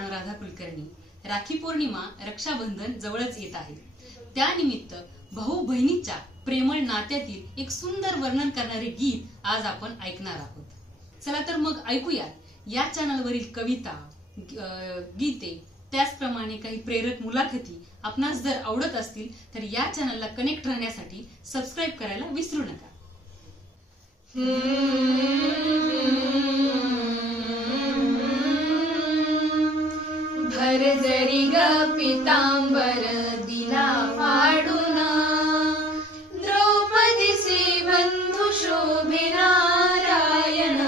अनुराधा कुलकर्णी. राखी पौर्णिमा, रक्षाबंधन जवळच येत आहे. त्यानिमित्त भाऊ बहिणीच्या प्रेमळ नात्यातील एक सुंदर वर्णन करणारे गीत आज आपण ऐकणार आहोत. चला तर मग ऐकूयात या चॅनलवरील कविता, गीते, त्याचप्रमाणे काही प्रेरक मुलाखती आपणास जर आवडत असतील तर या चॅनलला कनेक्ट राहण्यासाठी सबस्क्राईब करायला विसरू नका. भर जरी ग पितांबर दिला फाडून, द्रौपदीसी बंधू शोभे नारायण,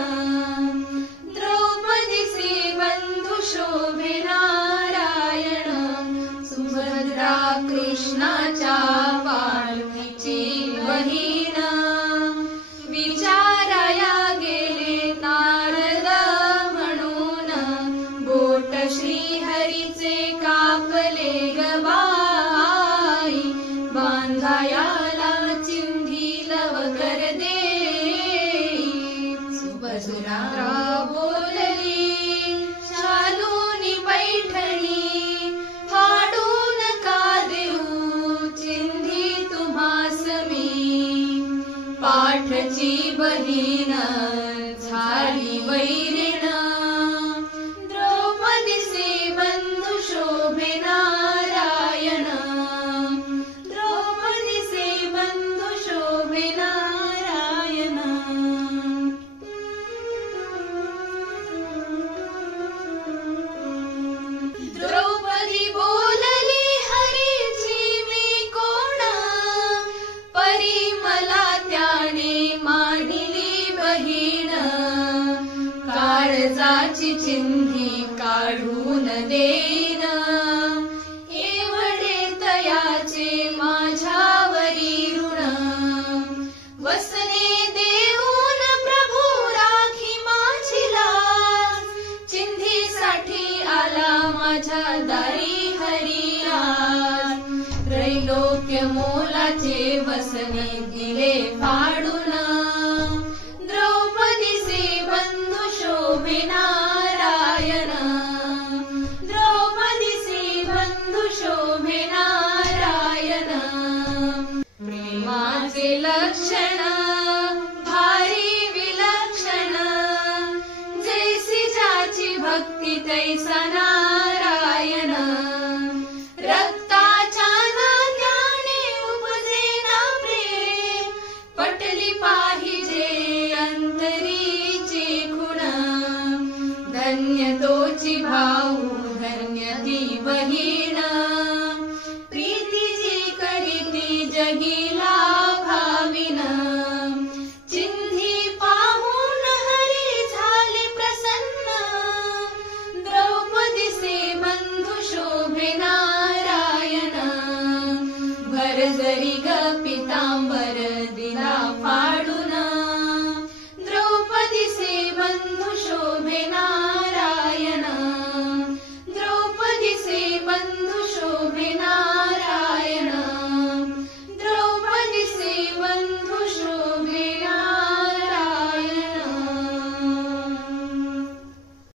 द्रौपदीसी बंधू शोभे नारायण. सुभद्रा कृष्णाच्या पालखीची बहीण, विचाराया गेले नारद म्हणून, बोट श्रीहरीचे कापले ग बाई, बांधायाला चिंधी लवकर देई. सुभद्रा बोलली शालूनी पैठणी, फाडून का देऊ चिंधी तुम्हास मी. पाठची बहीण झाली वैरीण, द्रौपदीसी बंधू शोभे नारायण, द्रौपदीसी बंधू शोभे नारायण. द्रौपदी बोलली हरीची मी कोण, परी मला त्याने मांडिली बहीण. काळजाची चिंधी काढून देईन, एवढे तयाचे माझ्यावरी ऋण. वसने देऊन प्रभू राखी माझी लाज, चिंधीसाठी आला माझ्या दारी हरी आज. त्रैलोक्य मोलाचे वसने दिले फाडून, द्रौपदीसी बंधू शोभे नारायण, द्रौपदीसी बंधू शोभे नारायण. प्रेमाचे लक्षण भारी विलक्षण, जैसी ज्याची भक्ती तैसा नारायण. रक्ताच्या नात्याने उपजेना प्रेम, पटली पाहिजे अंतरीची खुण. धन्य तोची भाऊ धन्य ती बहीण, प्रीतीची करीती जगीला